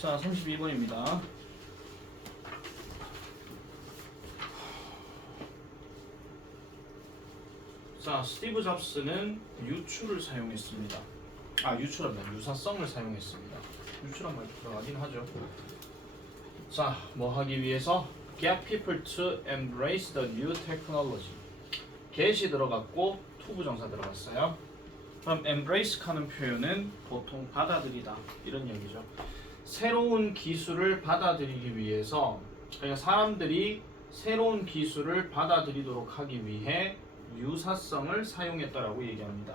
자, 32번입니다. 자, 스티브 잡스는 유추를 사용했습니다. 유추란다. 유사성을 사용했습니다. 유추란 말 들어가긴 하죠. 자, 뭐 하기 위해서? Get people to embrace the new technology. get이 들어갔고 to 부정사 들어갔어요. 그럼 embrace 하는 표현은 보통 받아들이다 이런 얘기죠. 새로운 기술을 받아들이기 위해서, 그러니까 사람들이 새로운 기술을 받아들이도록 하기 위해 유사성을 사용했다라고 얘기합니다.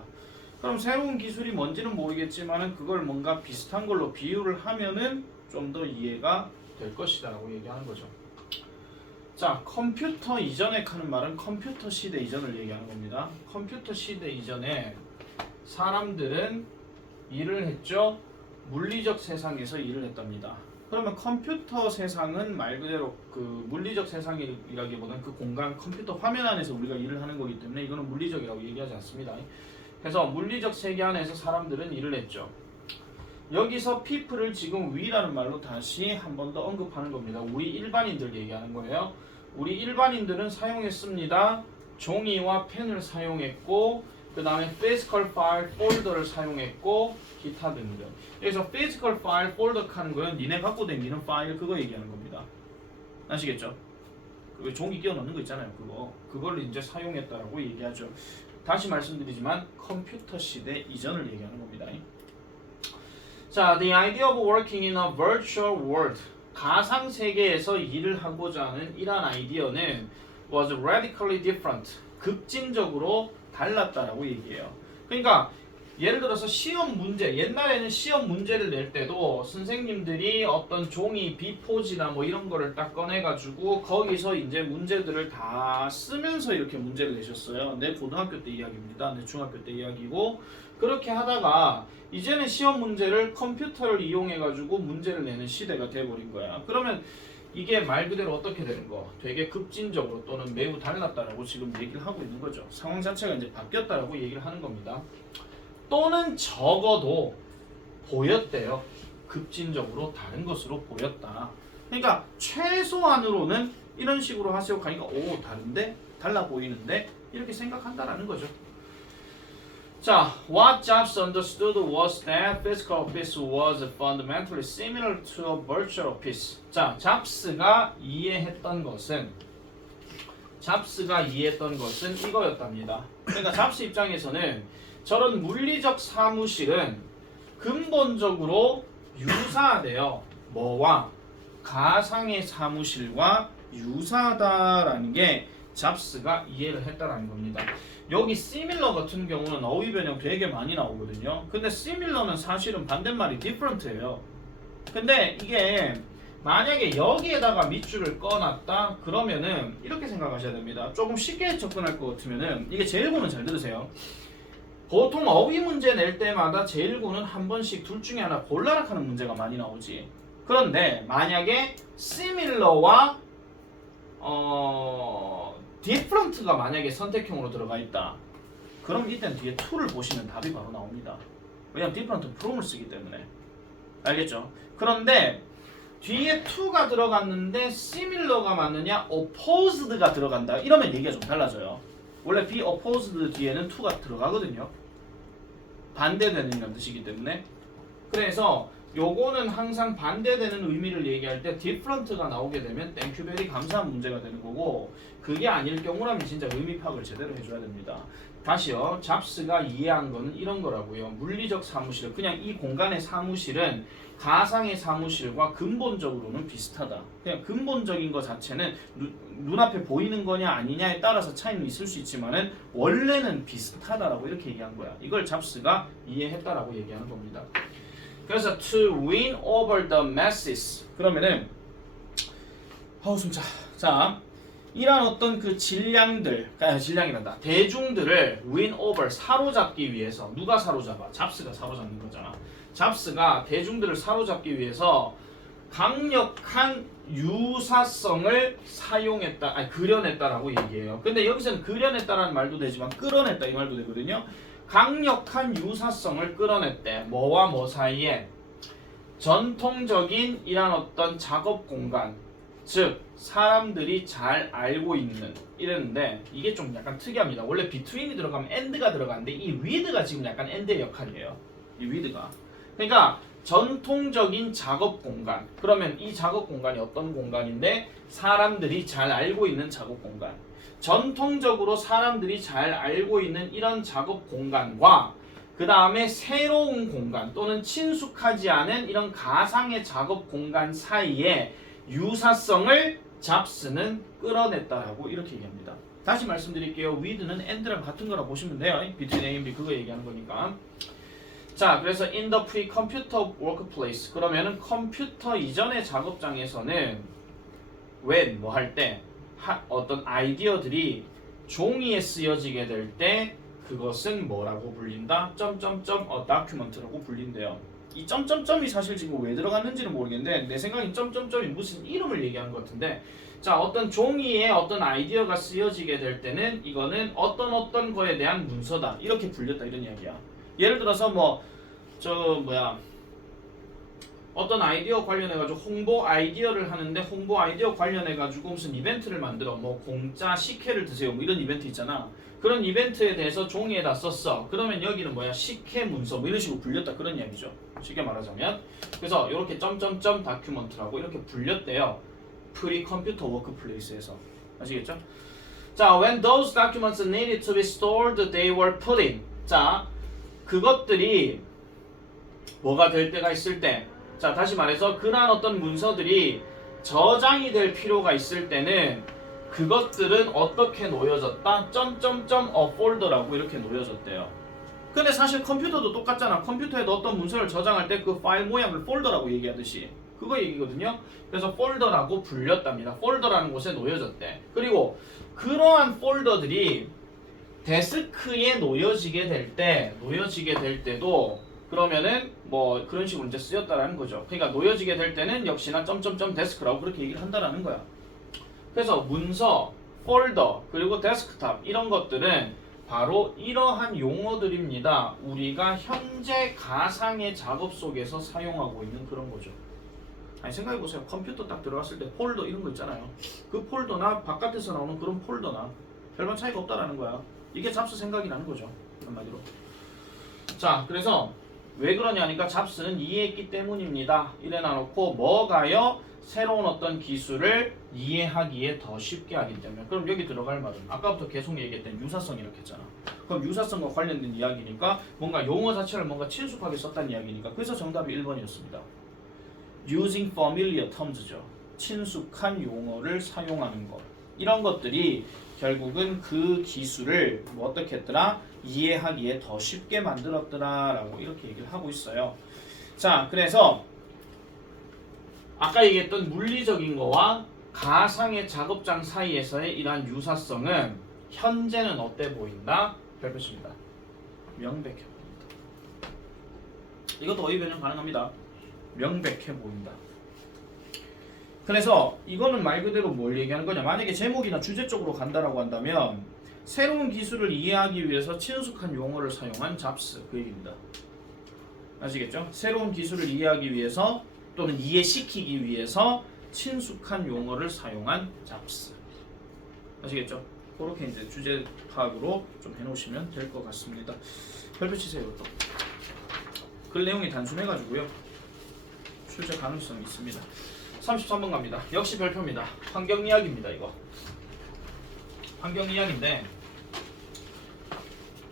그럼 새로운 기술이 뭔지는 모르겠지만은 그걸 뭔가 비슷한 걸로 비유를 하면은 좀 더 이해가 될 것이다라고 얘기하는 거죠. 자, 컴퓨터 이전에 하는 말은 컴퓨터 시대 이전을 얘기하는 겁니다. 컴퓨터 시대 이전에 사람들은 일을 했죠. 물리적 세상에서 일을 했답니다. 그러면 컴퓨터 세상은 말 그대로 그 물리적 세상이라기보다는 그 공간 컴퓨터 화면 안에서 우리가 일을 하는 거기 때문에 이거는 물리적이라고 얘기하지 않습니다. 그래서 물리적 세계 안에서 사람들은 일을 했죠. 여기서 people을 지금 we라는 말로 다시 한 번 더 언급하는 겁니다. 우리 일반인들 얘기하는 거예요. 우리 일반인들은 사용했습니다. 종이와 펜을 사용했고, 그 다음에 physical file folder를 사용했고, 기타 등등. 그래서 physical file folder 하는 거는 니네 갖고 다니는 파일 그거 얘기하는 겁니다. 아시겠죠? 그 종이 끼워 넣는 거 있잖아요. 그걸 이제 사용했다라고 얘기하죠. 다시 말씀드리지만 컴퓨터 시대 이전을 얘기하는 겁니다. 자, the idea of working in a virtual world. 가상 세계에서 일을 하고자 하는 이러한 아이디어는 was radically different. 극진적으로 달랐다라고 얘기해요. 그러니까 예를 들어서 시험 문제, 옛날에는 시험 문제를 낼 때도 선생님들이 어떤 종이 B4지나 뭐 이런 거를 딱 꺼내가지고 거기서 이제 문제들을 다 쓰면서 이렇게 문제를 내셨어요. 내 고등학교 때 이야기입니다. 내 중학교 때 이야기고, 그렇게 하다가 이제는 시험 문제를 컴퓨터를 이용해가지고 문제를 내는 시대가 돼버린 거야. 그러면 이게 말 그대로 어떻게 되는 거? 되게 급진적으로 또는 매우 달랐다라고 지금 얘기를 하고 있는 거죠. 상황 자체가 이제 바뀌었다라고 얘기를 하는 겁니다. 또는 적어도 보였대요. 급진적으로 다른 것으로 보였다. 그러니까 최소한으로는 이런 식으로 하세요 하니까 오 다른데? 달라 보이는데? 이렇게 생각한다라는 거죠. 자, what Jobs understood was that physical office was fundamentally similar to a virtual office. 자, 잡스가 이해했던 것은 이거였답니다. 그러니까 잡스 입장에서는 저런 물리적 사무실은 근본적으로 유사하대요. 뭐와? 가상의 사무실과 유사하다라는 게 잡스가 이해를 했다라는 겁니다. 여기 similar 같은 경우는 어휘 변형 되게 많이 나오거든요. 근데 similar는 사실은 반대말이 different예요. 근데 이게 만약에 여기에다가 밑줄을 꺼놨다 그러면은 이렇게 생각하셔야 됩니다. 조금 쉽게 접근할 것 같으면은 이게 제1구는 잘 들으세요. 보통 어휘 문제 낼 때마다 제1구는 한 번씩 둘 중에 하나 골라라 하는 문제가 많이 나오지. 그런데 만약에 similar와 different가 만약에 선택형으로 들어가 있다. 그럼 이때는 뒤에 to를 보시면 답이 바로 나옵니다. 왜냐면 different는 from을 쓰기 때문에. 알겠죠? 그런데 뒤에 to가 들어갔는데 similar가 맞느냐 opposed가 들어간다. 이러면 얘기가 좀 달라져요. 원래 be opposed 뒤에는 to가 들어가거든요. 반대되는 이란 뜻이기 때문에. 그래서 요거는 항상 반대되는 의미를 얘기할 때 different가 나오게 되면 땡큐 베리 감사한 문제가 되는 거고, 그게 아닐 경우라면 진짜 의미 파악을 제대로 해줘야 됩니다. 다시요. 잡스가 이해한 거는 이런 거라고요. 물리적 사무실, 그냥 이 공간의 사무실은 가상의 사무실과 근본적으로는 비슷하다. 그냥 근본적인 것 자체는 눈앞에 보이는 거냐 아니냐에 따라서 차이는 있을 수 있지만은 원래는 비슷하다라고 이렇게 얘기한 거야. 이걸 잡스가 이해했다라고 얘기하는 겁니다. 그래서 to win over the masses. 그러면은 숨차. 자, 이런 어떤 그 질량이란다. 대중들을 win over 사로잡기 위해서. 누가 사로잡아? 잡스가 사로잡는 거잖아. 잡스가 대중들을 사로잡기 위해서 강력한 유사성을 그려냈다라고 얘기해요. 근데 여기서는 그려냈다라는 말도 되지만 끌어냈다 이 말도 되거든요. 강력한 유사성을 끌어냈대. 뭐와 뭐 사이에? 전통적인 이런 어떤 작업 공간, 즉 사람들이 잘 알고 있는 이랬는데 이게 좀 약간 특이합니다. 원래 between이 들어가면 and가 들어가는데 이 with가 지금 약간 and의 역할이에요. 이 with가. 그러니까 전통적인 작업 공간. 그러면 이 작업 공간이 어떤 공간인데 사람들이 잘 알고 있는 작업 공간. 전통적으로 사람들이 잘 알고 있는 이런 작업 공간과 그 다음에 새로운 공간 또는 친숙하지 않은 이런 가상의 작업 공간 사이에 유사성을 잡스는 끌어냈다라고 이렇게 얘기합니다. 다시 말씀드릴게요. with는 and랑 같은 거라 보시면 돼요. between A and B 그거 얘기하는 거니까. 자, 그래서 in the pre-computer workplace 그러면은 컴퓨터 이전의 작업장에서는 when 뭐 할 때 어떤 아이디어들이 종이에 쓰여지게 될 때 그것은 뭐라고 불린다? 점점점 document라고 불린대요. 이 점점점이 사실 지금 왜 들어갔는지는 모르겠는데 내 생각엔 점점점이 무슨 이름을 얘기하는 것 같은데 자 어떤 종이에 어떤 아이디어가 쓰여지게 될 때는 이거는 어떤 거에 대한 문서다 이렇게 불렸다 이런 이야기야. 예를 들어서 어떤 아이디어 관련해가지고 홍보 아이디어를 하는데 홍보 아이디어 관련해가지고 무슨 이벤트를 만들어 뭐 공짜 식혜를 드세요 뭐 이런 이벤트 있잖아. 그런 이벤트에 대해서 종이에다 썼어. 그러면 여기는 뭐야 식혜 문서 뭐 이런 식으로 불렸다 그런 이야기죠. 쉽게 말하자면 그래서 이렇게 점점점 다큐먼트라고 이렇게 불렸대요. 프리 컴퓨터 워크플레이스에서 아시겠죠? 자, when those documents needed to be stored, they were put in. 자, 그것들이 뭐가 될 때가 있을 때 자 다시 말해서 그러한 어떤 문서들이 저장이 될 필요가 있을 때는 그것들은 어떻게 놓여졌다? 점점점 폴더라고 이렇게 놓여졌대요. 근데 사실 컴퓨터도 똑같잖아. 컴퓨터에도 어떤 문서를 저장할 때 그 파일 모양을 폴더라고 얘기하듯이 그거 얘기거든요. 그래서 폴더라고 불렸답니다. 폴더라는 곳에 놓여졌대. 그리고 그러한 폴더들이 데스크에 놓여지게 될 때도 그러면은 뭐 그런 식으로 이제 쓰였다라는 거죠. 그러니까 놓여지게 될 때는 역시나 점점점 데스크라고 그렇게 얘기를 한다라는 거야. 그래서 문서, 폴더, 그리고 데스크탑 이런 것들은 바로 이러한 용어들입니다. 우리가 현재 가상의 작업 속에서 사용하고 있는 그런 거죠. 아니 생각해보세요. 컴퓨터 딱 들어갔을 때 폴더 이런 거 있잖아요. 그 폴더나 바깥에서 나오는 그런 폴더나 별반 차이가 없다라는 거야. 이게 잡스 생각이 나는 거죠. 한마디로. 자, 그래서 왜 그러냐니까 잡스는 이해했기 때문입니다. 이래 놔놓고 뭐가요? 새로운 어떤 기술을 이해하기에 더 쉽게 하기 때문에. 그럼 여기 들어갈 말은 아까부터 계속 얘기했던 유사성 이렇게 했잖아. 그럼 유사성과 관련된 이야기니까 뭔가 용어 자체를 뭔가 친숙하게 썼다는 이야기니까 그래서 정답이 1번이었습니다. Using familiar terms죠. 친숙한 용어를 사용하는 것. 이런 것들이 결국은 그 기술을 뭐 어떻게 했더라? 이해하기에 더 쉽게 만들었더라 라고 이렇게 얘기를 하고 있어요. 자, 그래서 아까 얘기했던 물리적인 거와 가상의 작업장 사이에서의 이러한 유사성은 현재는 어때 보인다? 별표입니다. 명백해 보인다. 이것도 어휘 변형 가능합니다. 명백해 보인다. 그래서 이거는 말 그대로 뭘 얘기하는 거냐? 만약에 제목이나 주제 쪽으로 간다라고 한다면 새로운 기술을 이해하기 위해서 친숙한 용어를 사용한 잡스 그 얘기입니다. 아시겠죠? 새로운 기술을 이해하기 위해서 또는 이해시키기 위해서 친숙한 용어를 사용한 잡스. 아시겠죠? 그렇게 이제 주제 파악으로 좀 해놓으시면 될 것 같습니다. 별표 치세요. 또. 글 내용이 단순해가지고요. 출제 가능성이 있습니다. 33번 갑니다. 역시 별표입니다. 환경 이야기입니다. 이거. 환경 이야기인데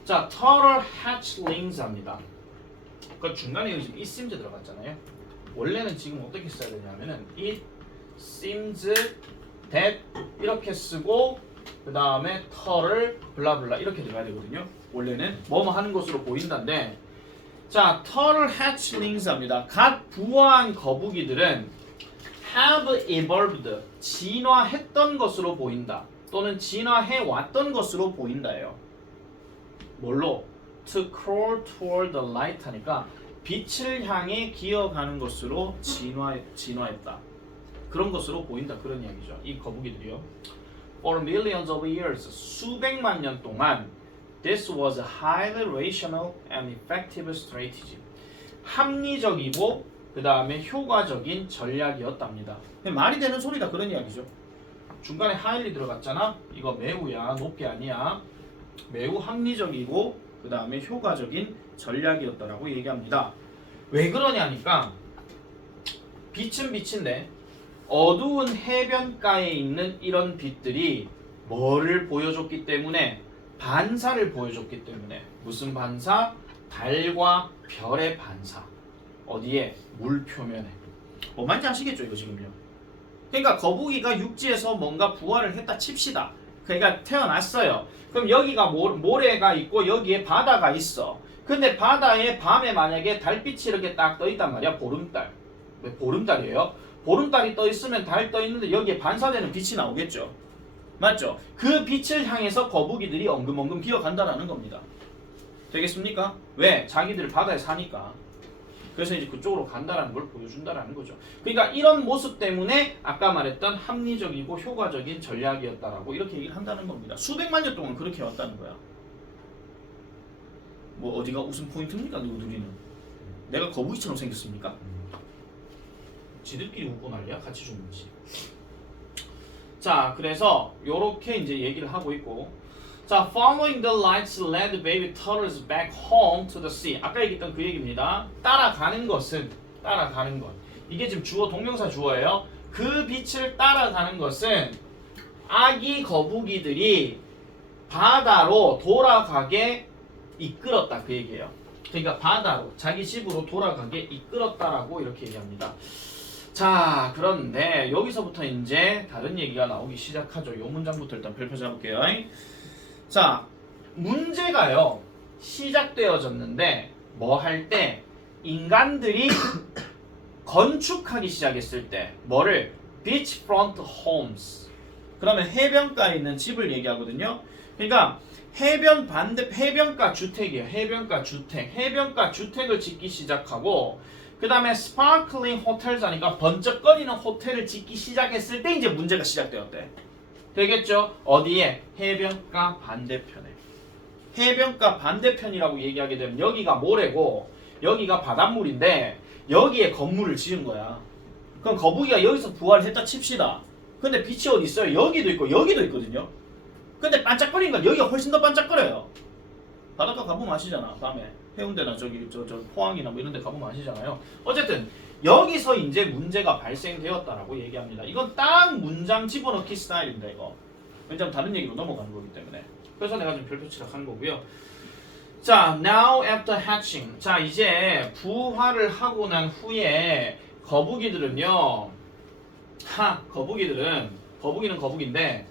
자, total hatchlings 합니다. 그 중간에 여기 지금 it seems 들어갔잖아요. 원래는 지금 어떻게 써야 되냐면은 it seems that 이렇게 쓰고 그 다음에 터를 블라블라 이렇게 들어가야 되거든요. 원래는 뭐뭐 하는 것으로 보인다인데 자, turtle hatchlings 합니다. 갓 부화한 거북이들은 have evolved 진화했던 것으로 보인다 또는 진화해 왔던 것으로 보인다예요. 뭘로? to crawl toward the light 하니까 빛을 향해 기어가는 것으로 진화했다. 그런 것으로 보인다. 그런 이야기죠. 이 거북이들이요. For millions of years, 수백만 년 동안 this was a highly rational and effective strategy. 합리적이고 그 다음에 효과적인 전략이었답니다. 말이 되는 소리다 그런 이야기죠. 중간에 하일리 들어갔잖아. 이거 매우야, 높게 아니야. 매우 합리적이고 그 다음에 효과적인 전략이었다라고 얘기합니다. 왜 그러냐니까 빛은 빛인데 어두운 해변가에 있는 이런 빛들이 뭐를 보여줬기 때문에 반사를 보여줬기 때문에 무슨 반사? 달과 별의 반사. 어디에? 물 표면에. 뭐 말인지 아시겠죠 이거 지금요. 그러니까 거북이가 육지에서 뭔가 부화를 했다 칩시다. 그러니까 태어났어요. 그럼 여기가 모래가 있고 여기에 바다가 있어. 근데 바다에 밤에 만약에 달빛이 이렇게 딱 떠 있단 말이야. 보름달. 왜 보름달이에요? 보름달이 떠 있으면 달 떠 있는데 여기에 반사되는 빛이 나오겠죠. 맞죠? 그 빛을 향해서 거북이들이 엉금엉금 기어간다라는 겁니다. 되겠습니까? 왜? 자기들 바다에 사니까. 그래서 이제 그쪽으로 간다라는 걸 보여준다라는 거죠. 그러니까 이런 모습 때문에 아까 말했던 합리적이고 효과적인 전략이었다라고 이렇게 얘기를 한다는 겁니다. 수백만 년 동안 그렇게 왔다는 거야. 뭐 어디가 웃음 포인트입니까? 누구들이는 내가 거북이처럼 생겼습니까? 지들끼리 웃고 난리야. 같이 죽는지. 자, 그래서 요렇게 이제 얘기를 하고 있고, 자, following the lights led baby turtles back home to the sea. 아까 얘기했던 그 얘기입니다. 따라가는 것은 따라가는 것. 이게 지금 주어 동명사 주어예요. 그 빛을 따라가는 것은 아기 거북이들이 바다로 돌아가게 이끌었다 그 얘기예요. 그러니까 바다로 자기 집으로 돌아가게 이끌었다라고 이렇게 얘기합니다. 자, 그런데 여기서부터 이제 다른 얘기가 나오기 시작하죠. 요 문장부터 일단 별표 잡을게요. 자, 문제가요 시작되어졌는데 뭐 할 때 인간들이 건축하기 시작했을 때 뭐를? beachfront homes. 그러면 해변가에 있는 집을 얘기하거든요. 그러니까 해변가 주택이에요. 해변가 주택. 해변가 주택을 짓기 시작하고 그 다음에 sparkling hotels 하니까 번쩍거리는 호텔을 짓기 시작했을 때 이제 문제가 시작되었대. 되겠죠? 어디에? 해변가 반대편에. 해변가 반대편이라고 얘기하게 되면 여기가 모래고 여기가 바닷물인데 여기에 건물을 지은 거야. 그럼 거북이가 여기서 부화를 했다 칩시다. 근데 빛이 어디 있어요? 여기도 있고 여기도 있거든요. 근데 반짝거리는 건 여기가 훨씬 더 반짝거려요. 바닷가 가보면 아시잖아. 밤에 해운대나 저기 저 포항이나 뭐 이런 데 가보면 아시잖아요. 어쨌든 여기서 이제 문제가 발생되었다라고 얘기합니다. 이건 딱 문장 집어넣기 스타일입니다. 이거. 왜냐면 다른 얘기로 넘어가는 거기 때문에. 그래서 내가 좀 별표 칠하는 거고요. 자, now after hatching. 자, 이제 부화를 하고 난 후에 거북이들은요. 거북이는 거북인데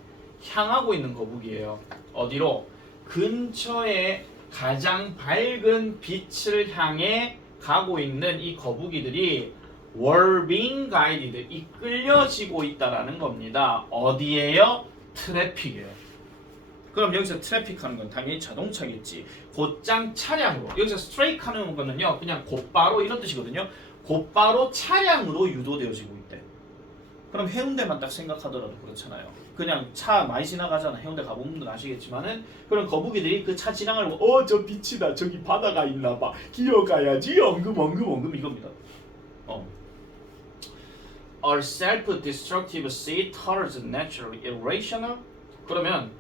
향하고 있는 거북이에요. 어디로? 근처에 가장 밝은 빛을 향해 가고 있는 이 거북이들이 were being guided, 이끌려지고 있다라는 겁니다. 어디에요? 트래픽이에요. 그럼 여기서 트래픽 하는 건 당연히 자동차겠지. 곧장 차량으로. 여기서 스트레이크 하는 거는요, 그냥 곧바로 이런 뜻이거든요. 곧바로 차량으로 유도되어지고 있대. 그럼 해운대만 딱 생각하더라도 그렇잖아요. 그냥 차 많이 지나가잖아. 해운대 가본 분들 아시겠지만은 그런 거북이들이 그 차 지나가고 저 빛이다. 저기 바다가 있나봐. 기어가야지. 엉금 이겁니다. Are self-destructive sea turtles naturally irrational? 그러면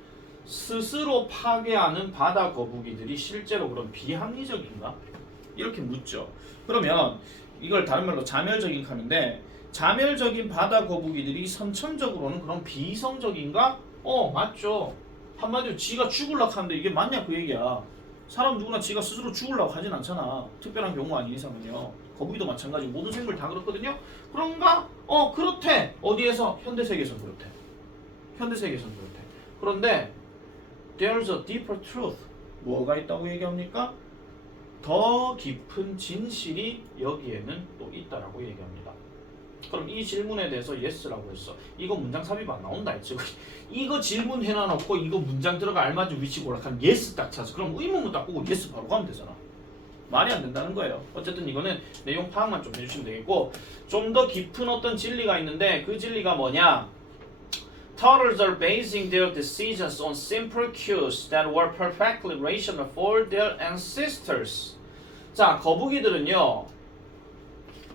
스스로 파괴하는 바다 거북이들이 실제로 그럼 비합리적인가? 이렇게 묻죠. 그러면 이걸 다른 말로 자멸적인 칸인데 자멸적인 바다 거북이들이 선천적으로는 그럼 비이성적인가? 맞죠. 한마디로 지가 죽으려고 하는데 이게 맞냐 그 얘기야. 사람 누구나 지가 스스로 죽으려고 하진 않잖아. 특별한 경우 아닌 이상은요. 거북이도 마찬가지고 모든 생물 다 그렇거든요. 그런가? 그렇대. 어디에서? 현대세계에서 그렇대. 현대세계에서 그렇대. 그런데 there's a deeper truth. 뭐가 있다고 얘기합니까? 더 깊은 진실이 여기에는 또 있다라고 얘기합니다. 그럼 이 질문에 대해서 yes라고 했어. 이거 문장 삽입 안 나온다 했지. 이거 질문 해놔놓고 이거 문장 들어가 알맞은 위치 고락하면 yes 딱 찾아. 그럼 의문문 딱 보고 yes 바로 가면 되잖아. 말이 안 된다는 거예요. 어쨌든 이거는 내용 파악만 좀 해주시면 되겠고 좀 더 깊은 어떤 진리가 있는데 그 진리가 뭐냐? Turtles are basing their decisions on simple cues that were perfectly rational for their ancestors. 자, 거북이들은요.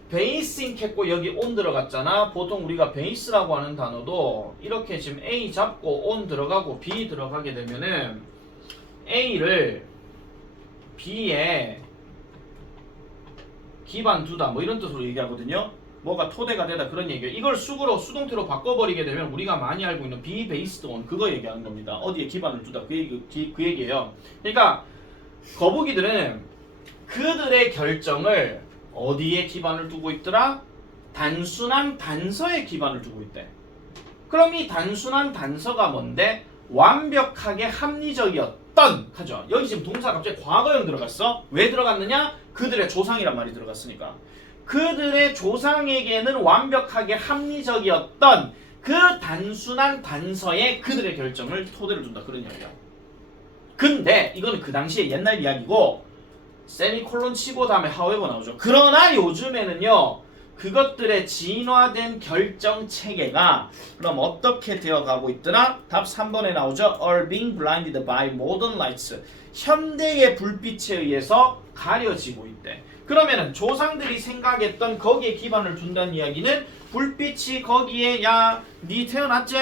베이싱 했고 여기 on 들어갔잖아. 보통 우리가 베이스라고 하는 단어도 이렇게 지금 A 잡고 on 들어가고 B 들어가게 되면은 A를 B에 기반 두다 뭐 이런 뜻으로 얘기하거든요. 뭐가 토대가 되다 그런 얘기예요. 이걸 수구로 수동태로 바꿔버리게 되면 우리가 많이 알고 있는 be based on 그거 얘기하는 겁니다. 어디에 기반을 두다 그 얘기예요. 그러니까 거북이들은 그들의 결정을 어디에 기반을 두고 있더라? 단순한 단서에 기반을 두고 있대. 그럼 이 단순한 단서가 뭔데? 완벽하게 합리적이었던 하죠. 여기 지금 동사 갑자기 과거형 들어갔어. 왜 들어갔느냐? 그들의 조상이란 말이 들어갔으니까. 그들의 조상에게는 완벽하게 합리적이었던 그 단순한 단서에 그들의 결정을 토대를 둔다. 그런 이야기야. 근데 이거는 그 당시에 옛날 이야기고 세미콜론 치고 다음에 however 나오죠. 그러나 요즘에는요. 그것들의 진화된 결정 체계가 그럼 어떻게 되어가고 있더라? 답 3번에 나오죠. Are being blinded by modern lights. 현대의 불빛에 의해서 가려지고 있대. 그러면은 조상들이 생각했던 거기에 기반을 둔다는 이야기는 불빛이 거기에 야 니 태어났지?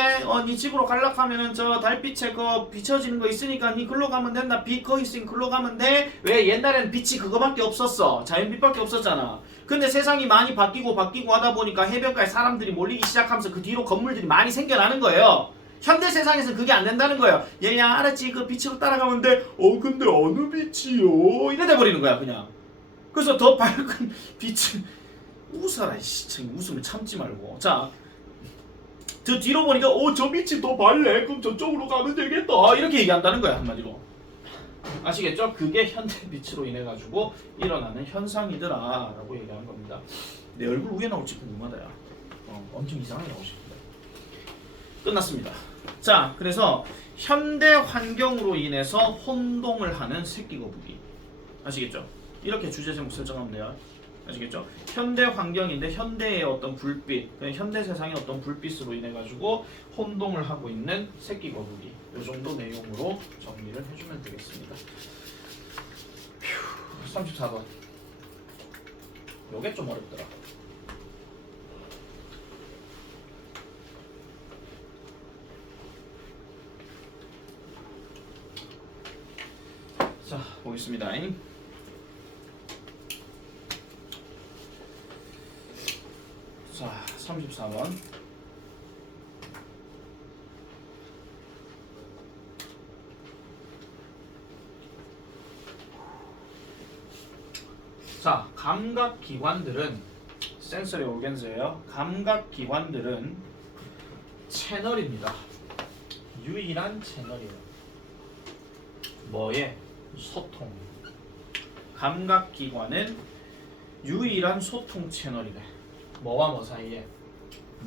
니 집으로 갈락하면은 저 달빛에 그 비춰지는 거 있으니까 니 글로 가면 된다. 빛 거기 있으니 글로 가면 돼. 왜 옛날에는 빛이 그거밖에 없었어. 자연빛밖에 없었잖아. 근데 세상이 많이 바뀌고 하다 보니까 해변가에 사람들이 몰리기 시작하면서 그 뒤로 건물들이 많이 생겨나는 거예요. 현대 세상에서는 그게 안 된다는 거예요. 얘야 알았지? 그 빛으로 따라가면 돼. 근데 어느 빛이요? 이래 돼버리는 거야 그냥. 그래서 더 밝은 빛을 웃어라 참 웃음을 참지 말고. 자, 저 뒤로 보니까 저 빛이 더 밝네. 그럼 저쪽으로 가면 되겠다. 이렇게 얘기한다는 거야 한마디로. 아시겠죠? 그게 현대 빛으로 인해 가지고 일어나는 현상이더라라고 얘기하는 겁니다. 내 얼굴 위에 나올지 궁금하다 야. 엄청 이상하게 나오십니다. 끝났습니다. 자, 그래서 현대 환경으로 인해서 혼동을 하는 새끼 거북이. 아시겠죠? 이렇게 주제 제목 설정하면 돼요. 아시겠죠? 현대 환경인데 현대의 어떤 불빛, 현대 세상의 어떤 불빛으로 인해 가지고 혼동을 하고 있는 새끼 거북이. 이 정도 내용으로 정리를 해주면 되겠습니다. 34번. 요게 좀 어렵더라. 자, 보겠습니다. 자, 34번. 자, 감각기관들은 센서리 오겐즈예요. 감각기관들은 채널입니다. 유일한 채널이에요. 뭐에? 소통. 감각기관은 유일한 소통 채널이래. 뭐와 뭐 사이에?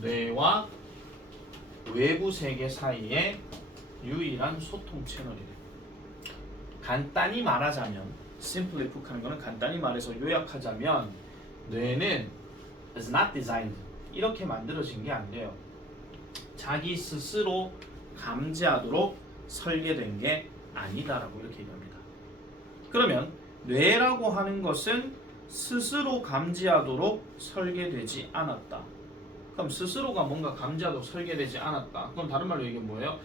뇌와 외부 세계 사이에 유일한 소통 채널이래. 간단히 말하자면 simply put 하는 거는 간단히 말해서 요약하자면 뇌는 is not designed 이렇게 만들어진 게 아니에요. 자기 스스로 감지하도록 설계된 게 아니다라고 이렇게 얘기합니다. 그러면 뇌라고 하는 것은 스스로 감지하도록 설계되지 않았다. 그럼 스스로가 뭔가 감지하도록 설계되지 않았다. 그럼 다른 말로 이게 뭐예요?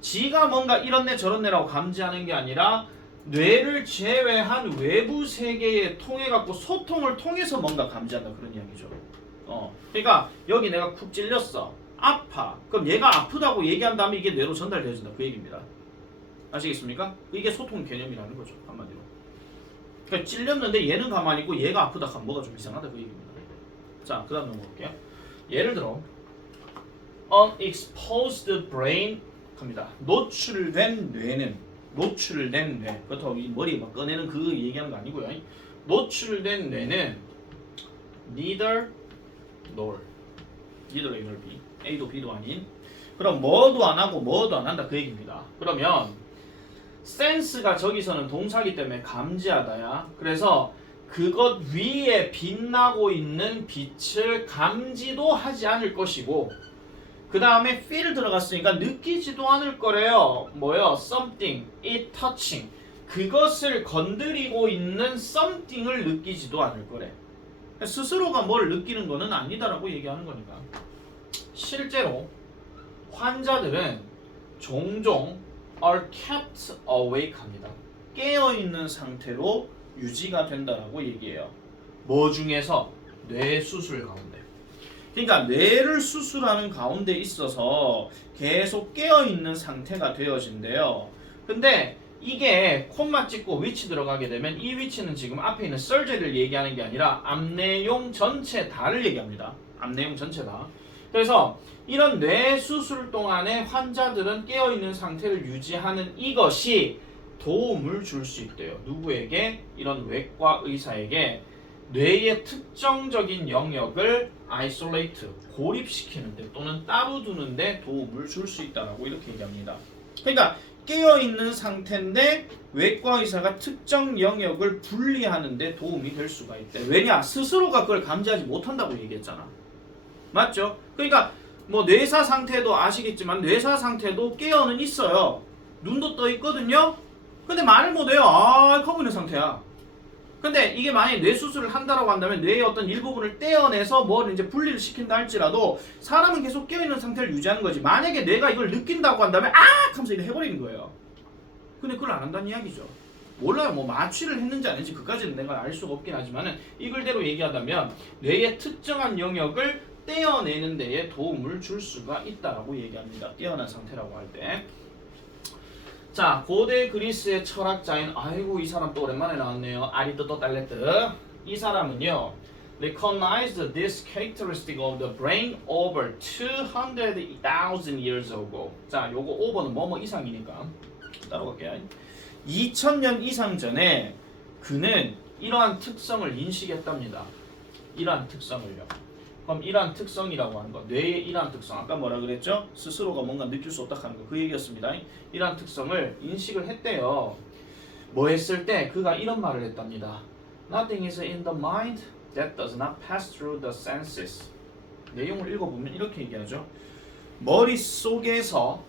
지가 뭔가 이런 뇌 저런 뇌라고 감지하는 게 아니라 뇌를 제외한 외부 세계에 통해 갖고 소통을 통해서 뭔가 감지한다 그런 이야기죠. 그러니까 여기 내가 쿡 찔렸어. 아파. 그럼 얘가 아프다고 얘기한 다음에 이게 뇌로 전달되어진다 그 얘기입니다. 아시겠습니까? 이게 소통 개념이라는 거죠 한마디로. 그러니까 찔렸는데 얘는 가만히 있고 얘가 아프다 하면 뭐가 좀 이상하다 그 얘기입니다. 자, 그 다음 넘어갈게요. 예를 들어 unexposed brain 갑니다. 노출된 뇌는 노출된 뇌 그렇다고 이 머리 막 꺼내는 그 얘기하는 거 아니고요. 노출된 뇌는 neither nor neither A nor B A도 B도 아닌 그럼 뭐도 안 하고 뭐도 안 한다 그 얘기입니다. 그러면 센스가 저기서는 동사기 때문에 감지하다야. 그래서 그것 위에 빛나고 있는 빛을 감지도 하지 않을 것이고 그 다음에 feel 들어갔으니까 느끼지도 않을 거래요. 뭐요? something, it touching. 그것을 건드리고 있는 something을 느끼지도 않을 거래. 스스로가 뭘 느끼는 거는 아니다라고 얘기하는 거니까. 실제로 환자들은 종종 are kept awake 합니다. 깨어있는 상태로 유지가 된다라고 얘기해요. 뭐 중에서? 뇌 수술 가운데. 그러니까 뇌를 수술하는 가운데 있어서 계속 깨어있는 상태가 되어진대요. 근데 이게 콤마 찍고 위치 들어가게 되면 이 위치는 지금 앞에 있는 surgery를 얘기하는 게 아니라 암내용 전체 다를 얘기합니다. 암내용 전체 다. 그래서 이런 뇌 수술 동안에 환자들은 깨어있는 상태를 유지하는 이것이 도움을 줄 수 있대요. 누구에게? 이런 외과 의사에게 뇌의 특정적인 영역을 isolate, 고립시키는데 또는 따로 두는데 도움을 줄 수 있다라고 이렇게 얘기합니다. 그러니까 깨어있는 상태인데 외과 의사가 특정 영역을 분리하는데 도움이 될 수가 있대. 왜냐? 스스로가 그걸 감지하지 못한다고 얘기했잖아. 맞죠? 그러니까 뭐 뇌사 상태도 아시겠지만 뇌사 상태도 깨어는 있어요. 눈도 떠 있거든요. 근데 말을 못해요. 커 보이는 상태야. 근데 이게 만약에 뇌 수술을 한다라고 한다면 뇌의 어떤 일부분을 떼어내서 뭘 이제 분리를 시킨다 할지라도 사람은 계속 깨어있는 상태를 유지하는 거지. 만약에 뇌가 이걸 느낀다고 한다면 하면서 이렇게 해버리는 거예요. 근데 그걸 안 한다는 이야기죠. 몰라요. 뭐 마취를 했는지 안 했는지 그까지는 내가 알 수가 없긴 하지만은 이걸대로 얘기하자면 뇌의 특정한 영역을 떼어내는 데에 도움을 줄 수가 있다라고 얘기합니다. 깨어난 상태라고 할 때. 자, 고대 그리스의 철학자인 아이고 이 사람 또 오랜만에 나왔네요. 아리스토텔레스. 이 사람은요. recognized this characteristic of the brain over 200,000 years ago. 자, 요거 over는 뭐뭐 이상이니까 따라갈게요. 2000년 이상 전에 그는 이러한 특성을 인식했답니다. 이러한 특성을요. 그럼 이러한 특성이라고 하는 거, 뇌의 이러한 특성, 아까 뭐라 그랬죠? 스스로가 뭔가 느낄 수 없다 하는 거, 그 얘기였습니다. 이러한 특성을 인식을 했대요. 뭐 했을 때 그가 이런 말을 했답니다. Nothing is in the mind that does not pass through the senses. 내용을 읽어보면 이렇게 얘기하죠. 머릿속에서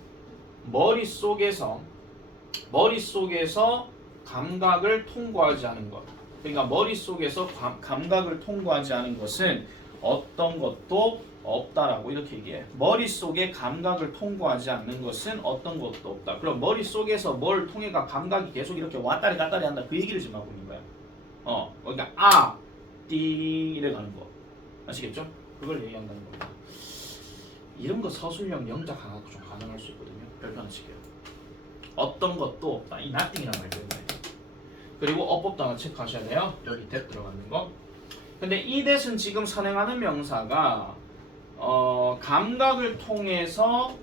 감각을 통과하지 않은 것. 그러니까 머릿속에서 감각을 통과하지 않은 것은 어떤 것도 없다라고 이렇게 얘기해. 머릿속에 감각을 통과하지 않는 것은 어떤 것도 없다. 그럼 머릿속에서 뭘 통해가 감각이 계속 이렇게 왔다리 갔다리 한다. 그 얘기를 지금 하고 있는 거야. 그러니까 띠 이래 가는 거. 아시겠죠? 그걸 얘기한다는 겁니다. 이런 거 서술형 영작 하나도 좀 가능할 수 있거든요. 별표하나씩요. 어떤 것도 없다. 이 nothing이란 말 때문에. 그리고 어법도 하나 체크하셔야 돼요. 여기 that 들어가는 거. 근데 이 that은 지금 선행하는 명사가 감각을 통해서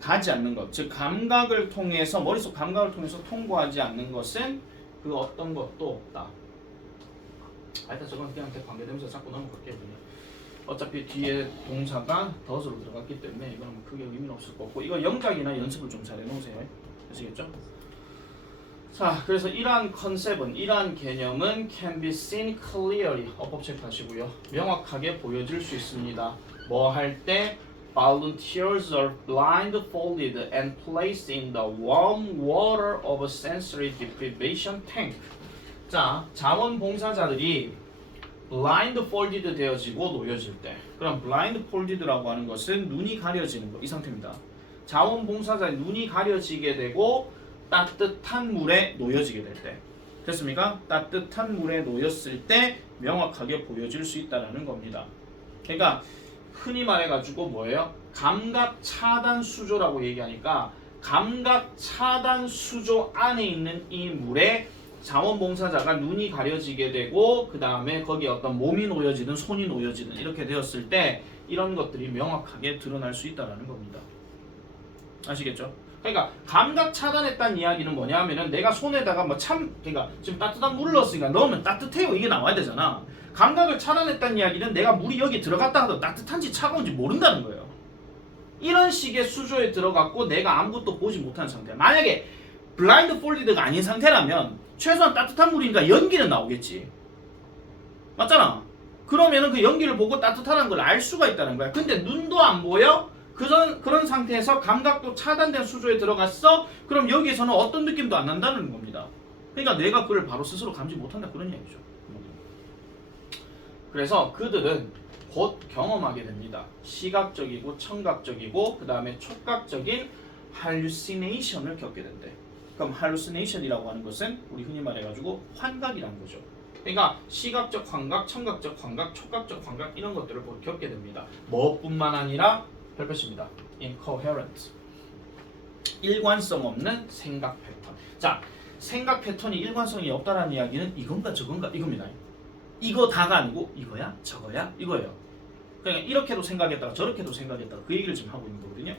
가지 않는 것, 즉 감각을 통해서 머릿속 감각을 통해서 통과하지 않는 것은 그 어떤 것도 없다. 일단 저건 그냥 관계되면서 자꾸 넘어갈게요. 그냥. 어차피 뒤에 동사가 덫으로 들어갔기 때문에 이거는 뭐 크게 의미는 없을 것 같고 이거 영작이나 연습을 좀 잘 해놓으세요. 아시겠죠? 자, 그래서 이러한 컨셉은, 이러한 개념은 can be seen clearly, 어법 체크하시고요. 명확하게 보여질 수 있습니다. 뭐 할 때? Volunteers are blindfolded and placed in the warm water of a sensory deprivation tank. 자, 자원봉사자들이 blindfolded 되어지고 놓여질 때. 그럼 blindfolded라고 하는 것은 눈이 가려지는 거, 이 상태입니다. 자원봉사자의 눈이 가려지게 되고 따뜻한 물에 놓여지게 될 때. 됐습니까? 따뜻한 물에 놓였을 때 명확하게 보여질 수 있다는 겁니다. 그러니까 흔히 말해가지고 뭐예요? 감각 차단 수조라고 얘기하니까 감각 차단 수조 안에 있는 이 물에 자원봉사자가 눈이 가려지게 되고 그 다음에 거기에 어떤 몸이 놓여지든 손이 놓여지든 이렇게 되었을 때 이런 것들이 명확하게 드러날 수 있다는 겁니다. 아시겠죠? 그러니까 감각 차단했다는 이야기는 뭐냐면은 내가 손에다가 그러니까 지금 따뜻한 물을 넣었으니까 넣으면 따뜻해요 이게 나와야 되잖아. 감각을 차단했다는 이야기는 내가 물이 여기 들어갔다 하도 따뜻한지 차가운지 모른다는 거예요. 이런 식의 수조에 들어갔고 내가 아무것도 보지 못하는 상태. 만약에 블라인드 폴디드가 아닌 상태라면 최소한 따뜻한 물이니까 연기는 나오겠지. 맞잖아. 그러면은 그 연기를 보고 따뜻하다는 걸 알 수가 있다는 거야. 근데 눈도 안 보여? 그런 상태에서 감각도 차단된 수조에 들어갔어? 그럼 여기에서는 어떤 느낌도 안 난다는 겁니다. 그러니까 내가 그걸 바로 스스로 감지 못한다 그런 얘기죠. 그래서 그들은 곧 경험하게 됩니다. 시각적이고 청각적이고 그 다음에 촉각적인 hallucination을 겪게 된대. 그럼 hallucination이라고 하는 것은 우리 흔히 말해가지고 환각이라는 거죠. 그러니까 시각적 환각, 청각적 환각, 촉각적 환각 이런 것들을 곧 겪게 됩니다. 뭐뿐만 아니라 별표입니다. incoherent. 일관성 없는 생각 패턴. 자, 생각 패턴이 일관성이 없다라는 이야기는 이건가 저건가 이겁니다. 이거 다가 아니고 이거야 저거야 이거예요. 그러니까 이렇게도 생각했다가 저렇게도 생각했다가 그 얘기를 지금 하고 있는 거거든요.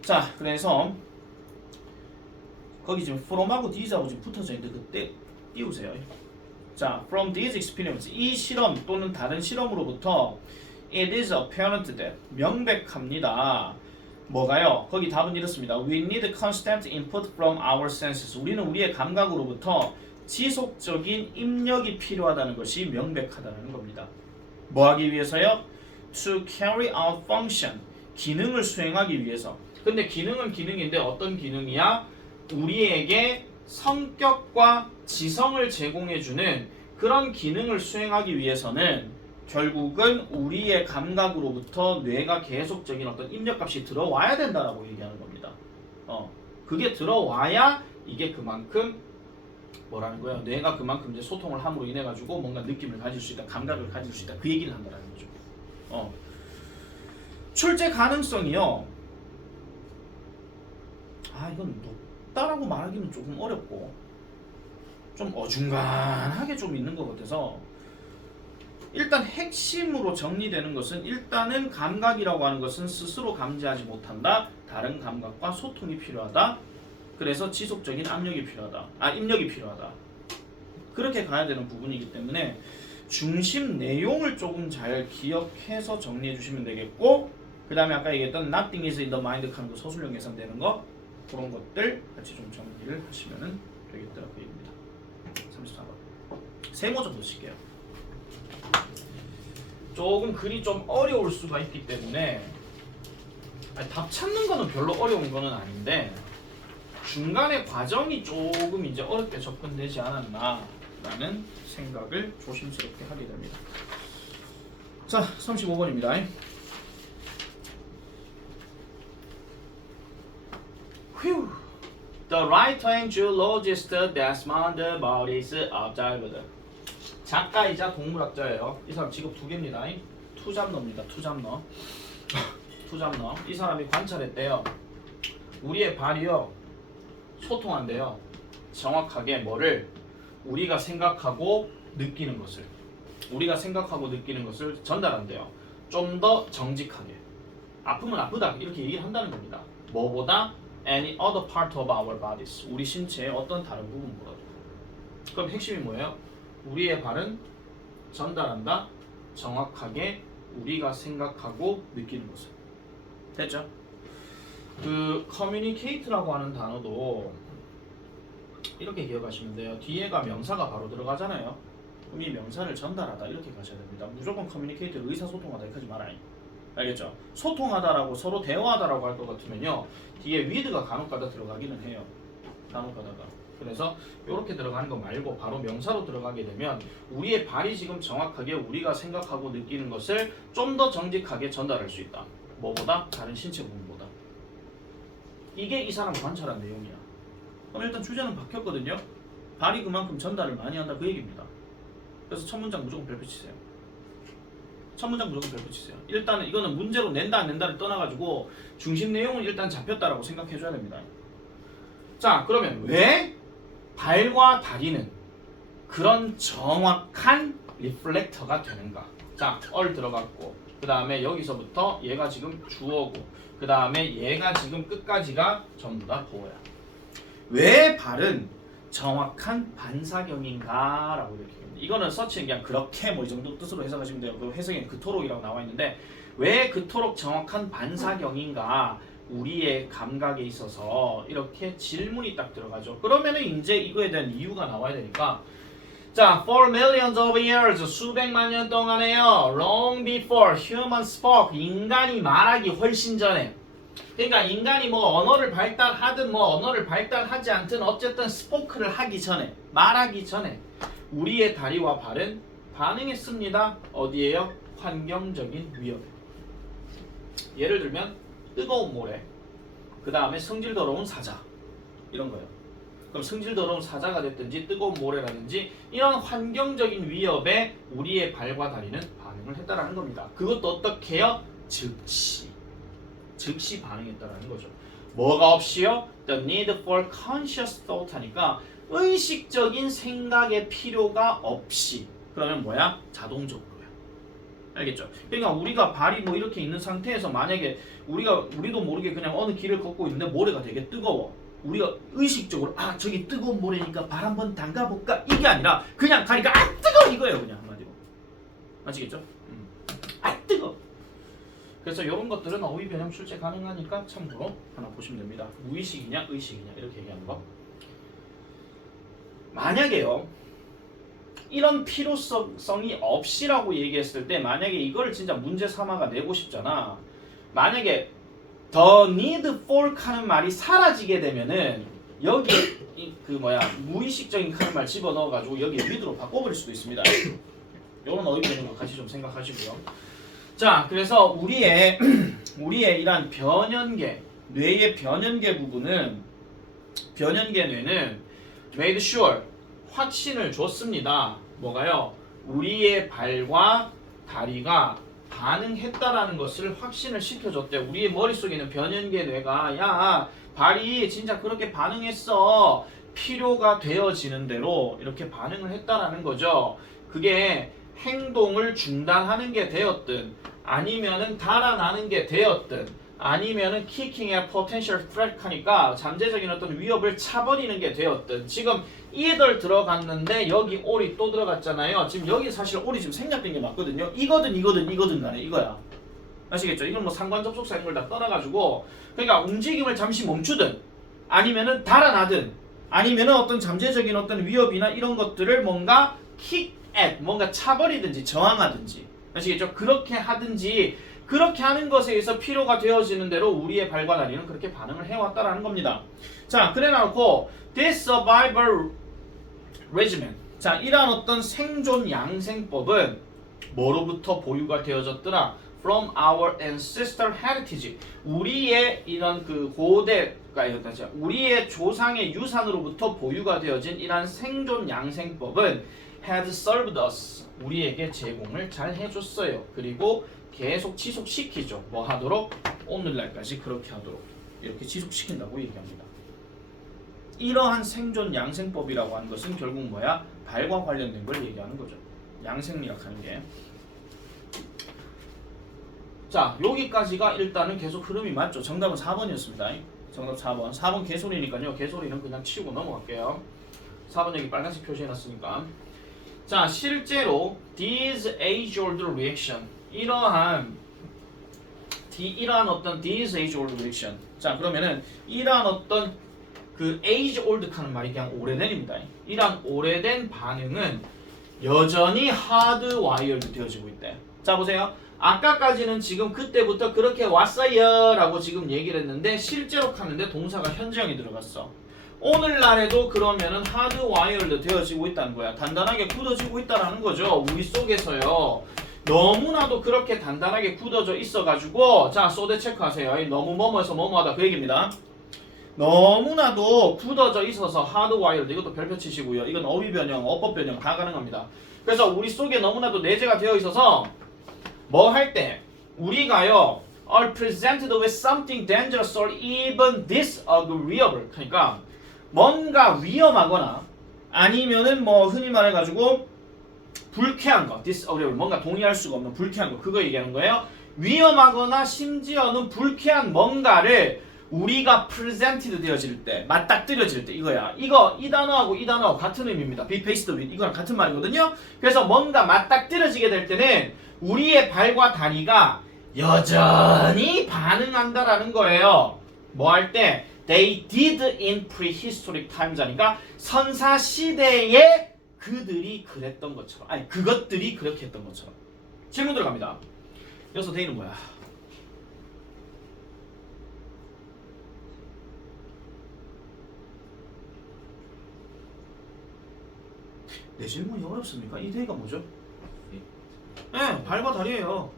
자, 그래서 거기 지금 from하고 this하고 지금 붙어져 있는데 그때 띄우세요. 자, from this experience 이 실험 또는 다른 실험으로부터 it is apparent that 명백합니다. 뭐가요? 거기 답은 이렇습니다. We need constant input from our senses. 우리는 우리의 감각으로부터 지속적인 입력이 필요하다는 것이 명백하다는 겁니다. 뭐 하기 위해서요? To carry out function. 기능을 수행하기 위해서. 근데 기능은 기능인데 어떤 기능이야? 우리에게 성격과 지성을 제공해주는 그런 기능을 수행하기 위해서는 결국은 우리의 감각으로부터 뇌가 계속적인 어떤 입력값이 들어와야 된다라고 얘기하는 겁니다. 그게 들어와야 이게 그만큼 뭐라는 거예요? 뇌가 그만큼 이제 소통을 함으로 인해 가지고 뭔가 느낌을 가질 수 있다, 감각을 가질 수 있다 그 얘기를 한다는 거죠. 출제 가능성이요. 이건 높다라고 말하기는 조금 어렵고 좀 어중간하게 좀 있는 것 같아서. 일단 핵심으로 정리되는 것은 일단은 감각이라고 하는 것은 스스로 감지하지 못한다. 다른 감각과 소통이 필요하다. 그래서 지속적인 입력이 필요하다. 그렇게 가야 되는 부분이기 때문에 중심 내용을 조금 잘 기억해서 정리해 주시면 되겠고, 그 다음에 아까 얘기했던 nothing is in the mind 하는 거 서술형 계산되는 거 그런 것들 같이 좀 정리를 하시면 되겠다고 얘기입니다. 34번 세모 정도 칠게요. 조금 글이 좀 어려울 수가 있기 때문에 답 찾는 거는 별로 어려운 거는 아닌데 중간에 과정이 조금 이제 어렵게 접근되지 않았나라는 생각을 조심스럽게 하게 됩니다. 자, 35번입니다. 휴. The right-hand geologist Desmond Morris observed. 작가이자 동물학자예요. 이 사람 직업 두 개입니다. 투잡러입니다. 투잡러. 이 사람이 관찰했대요. 우리의 발이요 소통한대요. 정확하게 뭐를 우리가 생각하고 느끼는 것을 전달한대요. 좀 더 정직하게. 아프면 아프다 이렇게 얘기를 한다는 겁니다. 뭐보다 any other part of our bodies. 우리 신체의 어떤 다른 부분보다도. 그럼 핵심이 뭐예요? 우리의 발은 전달한다. 정확하게 우리가 생각하고 느끼는 것을. 됐죠? 그 communicate라고 하는 단어도 이렇게 기억하시면 돼요. 뒤에가 명사가 바로 들어가잖아요. 그럼 이 명사를 전달하다 이렇게 가셔야 됩니다. 무조건 communicate를 의사소통하다 이렇게 하지 말아요. 알겠죠? 소통하다라고 서로 대화하다라고 할 것 같으면요 뒤에 with가 간혹가다 들어가기는 해요. 간혹가다가. 그래서 이렇게 들어가는 거 말고 바로 명사로 들어가게 되면 우리의 발이 지금 정확하게 우리가 생각하고 느끼는 것을 좀 더 정직하게 전달할 수 있다. 뭐보다? 다른 신체 부분보다. 이게 이 사람 관찰한 내용이야. 그럼 일단 주제는 바뀌었거든요. 발이 그만큼 전달을 많이 한다 그 얘기입니다. 그래서 첫 문장 무조건 별표 치세요. 일단은 이거는 문제로 낸다 안 낸다를 떠나가지고 중심 내용은 일단 잡혔다라고 생각해줘야 됩니다. 자, 그러면 왜 발과 다리는 그런 정확한 리플렉터가 되는가? 자, 들어갔고 그 다음에 여기서부터 얘가 지금 주어고 그 다음에 얘가 지금 끝까지가 전부 다 보호야. 왜 발은 정확한 반사경인가? 라고 이렇게 합니다. 이거는 서치는 그냥 그렇게 뭐 이 정도 뜻으로 해석하시면 돼요. 그 해석에 그토록이라고 나와 있는데 왜 그토록 정확한 반사경인가? 우리의 감각에 있어서 이렇게 질문이 딱 들어가죠. 그러면은 이제 이거에 대한 이유가 나와야 되니까 자, for millions of years 수백만 년 동안에요. long before humans spoke 인간이 말하기 훨씬 전에 그러니까 인간이 뭐 언어를 발달하든 뭐 언어를 발달하지 않든 어쨌든 spoke를 하기 전에 말하기 전에 우리의 다리와 발은 반응했습니다. 어디에요? 환경적인 위협. 예를 들면 뜨거운 모래, 그 다음에 성질 더러운 사자 이런 거예요. 그럼 성질 더러운 사자가 됐든지 뜨거운 모래라든지 이런 환경적인 위협에 우리의 발과 다리는 반응을 했다라는 겁니다. 그것도 어떻게 해요? 즉시 반응했다라는 거죠. 뭐가 없이요? The need for conscious thought 하니까 의식적인 생각의 필요가 없이. 그러면 뭐야? 자동적으로요. 알겠죠? 그러니까 우리가 발이 뭐 이렇게 있는 상태에서 만약에 우리도 모르게 그냥 어느 길을 걷고 있는데 모래가 되게 뜨거워. 우리가 의식적으로 저기 뜨거운 모래니까 발 한번 담가볼까? 이게 아니라 그냥 가니까 뜨거워 이거예요. 그냥 한마디로. 아시겠죠? 뜨거워. 그래서 이런 것들은 어휘 변형 출제 가능하니까 참고로 하나 보시면 됩니다. 무의식이냐 의식이냐 이렇게 얘기하는 거. 만약에요 이런 필요성이 없이라고 얘기했을 때 만약에 이걸 진짜 문제 삼아가 내고 싶잖아. 만약에 the need for 하는 말이 사라지게 되면은 여기에 무의식적인 하는 말 집어넣어가지고 여기 need로 바꿔버릴 수도 있습니다. 이런 어휘 변형도 같이 좀 생각하시고요. 자, 그래서 우리의 이런 변연계, 뇌의 변연계 부분은 변연계 뇌는 made sure 확신을 줬습니다. 뭐가요? 우리의 발과 다리가 반응했다라는 것을 확신을 시켜줬대. 우리의 머릿속에 있는 변연계 뇌가 야, 발이 진짜 그렇게 반응했어. 필요가 되어지는 대로 이렇게 반응을 했다라는 거죠. 그게 행동을 중단하는 게 되었든 아니면은 달아나는 게 되었든 아니면은 kicking의 potential threat 하니까 잠재적인 어떤 위협을 차버리는 게 되었든 지금 이들 들어갔는데 여기 올이 또 들어갔잖아요. 지금 여기 사실 올이 지금 생략된 게 맞거든요. 이거든 간에 이거야. 아시겠죠? 이건 뭐 상관 접속사 이런 걸 다 떠나가지고 그러니까 움직임을 잠시 멈추든 아니면은 달아나든 아니면은 어떤 잠재적인 어떤 위협이나 이런 것들을 뭔가 kick at 뭔가 차버리든지 저항하든지 아시겠죠? 그렇게 하든지 그렇게 하는 것에 의해서 필요가 되어지는 대로 우리의 발과 다리는 그렇게 반응을 해왔다라는 겁니다. 자, 그래 놓고 this survival regimen 자, 이러한 어떤 생존 양생법은 뭐로부터 보유가 되어졌더라? From our ancestral heritage 우리의 이런 그 우리의 조상의 유산으로부터 보유가 되어진 이러한 생존 양생법은 had served us 우리에게 제공을 잘 해줬어요. 그리고 계속 지속시키죠. 뭐 하도록? 오늘날까지 그렇게 하도록 이렇게 지속시킨다고 얘기합니다. 이러한 생존 양생법이라고 하는 것은 결국 뭐야? 발과 관련된 걸 얘기하는 거죠. 양생리학 하는 게. 자, 여기까지가 일단은 계속 흐름이 맞죠. 정답은 4번이었습니다. 정답 4번. 4번 개소리니까요. 개소리는 그냥 치우고 넘어갈게요. 4번 여기 빨간색 표시해놨으니까. 자, 실제로 these age-old reaction 이러한 어떤 these age-old reaction 자, 그러면은 이러한 어떤 그 age-old 하는 말이 그냥 오래된입니다. 이러한 오래된 반응은 여전히 hardwired 되어지고 있대. 자, 보세요. 아까까지는 지금 그때부터 그렇게 왔어요 라고 지금 얘기를 했는데 실제로 하는데 동사가 현재형이 들어갔어. 오늘날에도 그러면은 hardwired 되어지고 있다는 거야. 단단하게 굳어지고 있다는 거죠. 우리 속에서요. 너무나도 그렇게 단단하게 굳어져 있어가지고 자, 소대 체크하세요. 너무 뭐뭐해서 뭐뭐하다 그 얘기입니다. 너무나도 굳어져 있어서 hardwired 이것도 별표 치시고요. 이건 어휘 변형, 어법 변형 다 가능합니다. 그래서 우리 속에 너무나도 내재가 되어 있어서 뭐 할 때 우리가요 are presented with something dangerous or even disagreeable 그러니까 뭔가 위험하거나 아니면은 뭐 흔히 말해가지고 불쾌한 거 disagreeable 뭔가 동의할 수가 없는 불쾌한 거 그거 얘기하는 거예요. 위험하거나 심지어는 불쾌한 뭔가를 우리가 presented 되어질 때 맞닥뜨려질 때 이거야. 이 단어하고 이 단어하고 같은 의미입니다. be faced with 이거랑 같은 말이거든요. 그래서 뭔가 맞닥뜨려지게 될 때는 우리의 발과 다리가 여전히 반응한다라는 거예요. 뭐 할 때? They did in prehistoric times 하니까 선사시대에 그들이 그랬던 것처럼 아니 그것들이 그렇게 했던 것처럼 질문 들어갑니다. 여기서 they는 뭐야? 내 질문이 어렵습니까? 이 they가 뭐죠? 네, 발과 다리예요.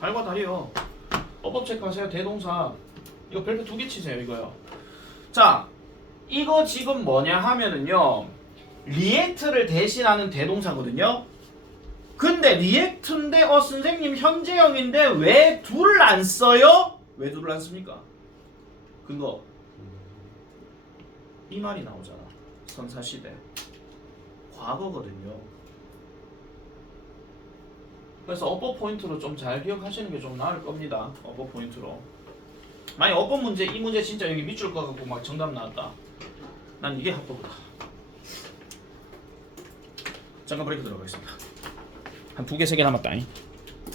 발과 다리요. 어법 체크하세요. 대동사. 이거 별표 2개 치세요. 이거요. 자, 이거 지금 뭐냐 하면은요. 리액트를 대신하는 대동사거든요. 근데 리액트인데 선생님 현재형인데 왜 둘을 안 써요? 왜 둘을 안 씁니까? 근거 이 말이 나오잖아. 선사시대 과거거든요. 그래서 어법 포인트로 좀 잘 기억하시는 게 좀 나을 겁니다. 어법 포인트로. 만약 어법 문제 이 문제 진짜 여기 밑줄 거 갖고 막 정답 나왔다. 난 이게 합법이다. 잠깐 브레이크 들어가겠습니다. 한 2개 3개 남았다.